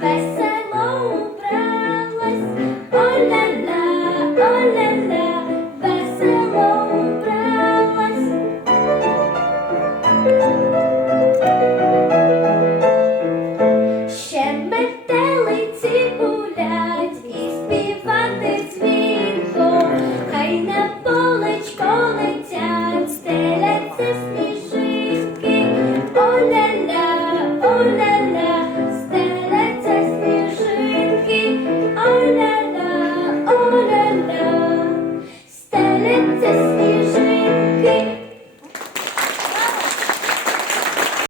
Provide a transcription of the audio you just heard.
весело убралась. Оля-ля, оля-ля, сонце сніжинки, оля-ля, оля-ля, стелеться сніжинки, оля-ля, оля-ля, стелеться сніжинки.